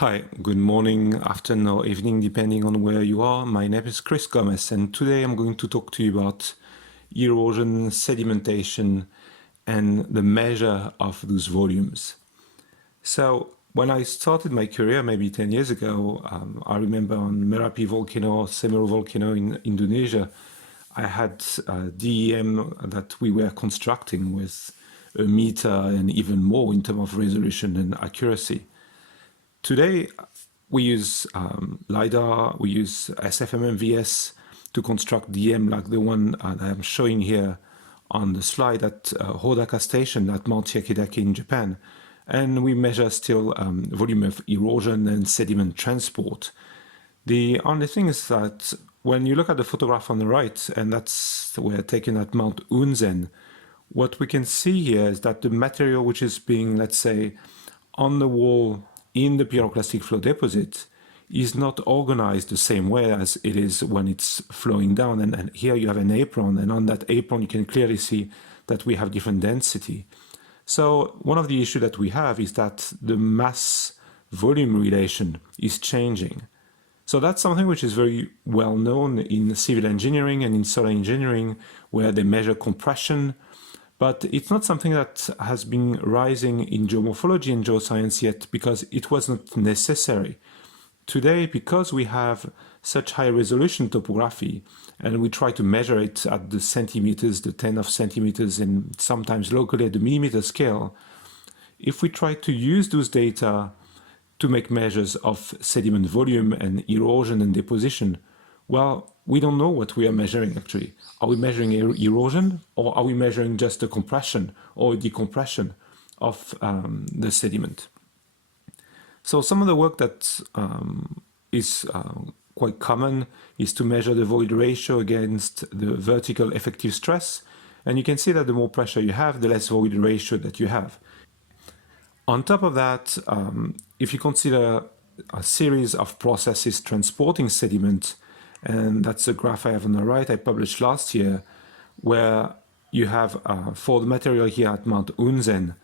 Hi, good morning, afternoon or evening, depending on where you are. My name is Chris Gomez, and today I'm going to talk to you about erosion, sedimentation, and the measure of those volumes. So when I started my career, maybe 10 years ago, I remember on Merapi volcano, Semeru volcano in Indonesia, I had DEM that we were constructing with a meter and even more in terms of resolution and accuracy. Today, we use LiDAR, we use SFMMVS to construct DM like the one that I'm showing here on the slide at Hodaka Station at Mount Yakedake in Japan. And we measure still volume of erosion and sediment transport. The only thing is that when you look at the photograph on the right, and that's we're taken at Mount Unzen, what we can see here is that the material which is being, let's say, on the wall in the pyroclastic flow deposit is not organized the same way as it is when it's flowing down. And here you have an apron, and on that apron you can clearly see that we have different density. So one of the issues that we have is that the mass volume relation is changing. So that's something which is very well known in civil engineering and in soil engineering, where they measure compression. But it's not something that has been rising in geomorphology and geoscience yet because it was not necessary. Today, because we have such high resolution topography and we try to measure it at the centimeters, the 10 of centimeters, and sometimes locally at the millimeter scale, if we try to use those data to make measures of sediment volume and erosion and deposition, well, we don't know what we are measuring actually. Are we measuring erosion, or are we measuring just the compression or decompression of the sediment? So some of the work that is quite common is to measure the void ratio against the vertical effective stress. And you can see that the more pressure you have, the less void ratio that you have. On top of that, if you consider a series of processes transporting sediment, and that's a graph I have on the right I published last year, where you have, for the material here at Mount Unzen,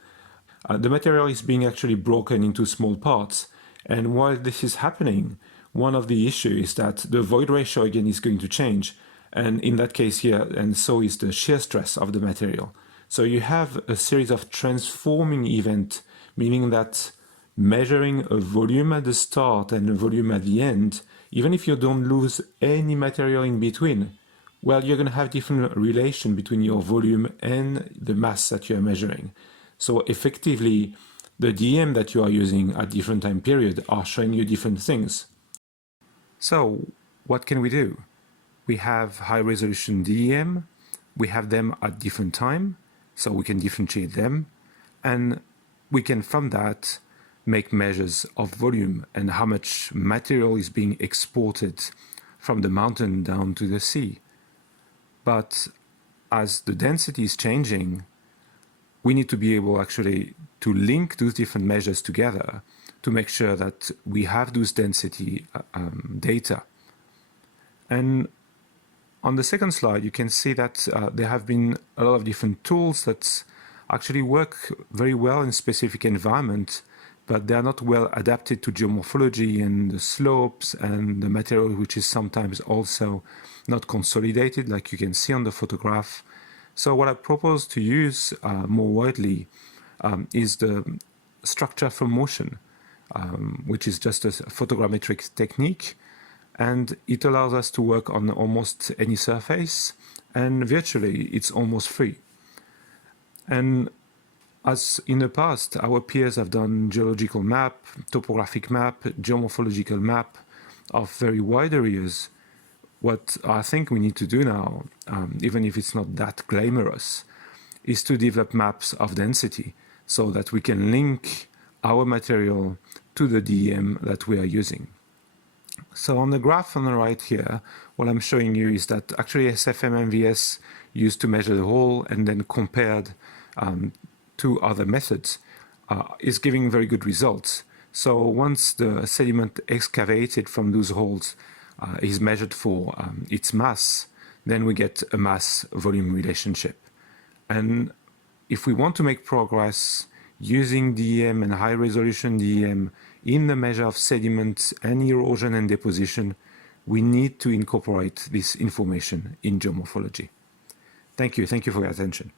the material is being actually broken into small parts. And while this is happening, one of the issues is that the void ratio again is going to change. And in that case here, and so is the shear stress of the material. So you have a series of transforming events, meaning that measuring a volume at the start and a volume at the end, even if you don't lose any material in between, well, you're going to have different relation between your volume and the mass that you are measuring. So effectively, the DM that you are using at different time period are showing you different things. So what can we do? We have high resolution DEM, we have them at different time, so we can differentiate them, and we can from that make measures of volume and how much material is being exported from the mountain down to the sea. But as the density is changing, we need to be able actually to link those different measures together to make sure that we have those density data. And on the second slide, you can see that there have been a lot of different tools that actually work very well in specific environment, but they are not well adapted to geomorphology and the slopes and the material, which is sometimes also not consolidated, like you can see on the photograph. So what I propose to use more widely is the structure from motion, which is just a photogrammetric technique, and it allows us to work on almost any surface, and virtually it's almost free. And as in the past, our peers have done geological map, topographic map, geomorphological map of very wide areas. What I think we need to do now, even if it's not that glamorous, is to develop maps of density so that we can link our material to the DEM that we are using. So on the graph on the right here, what I'm showing you is that actually SFMMVS used to measure the hole and then compared to other methods is giving very good results. So once the sediment excavated from those holes is measured for its mass, then we get a mass volume relationship. And if we want to make progress using DEM and high resolution DEM in the measure of sediment and erosion and deposition, we need to incorporate this information in geomorphology. Thank you. Thank you for your attention.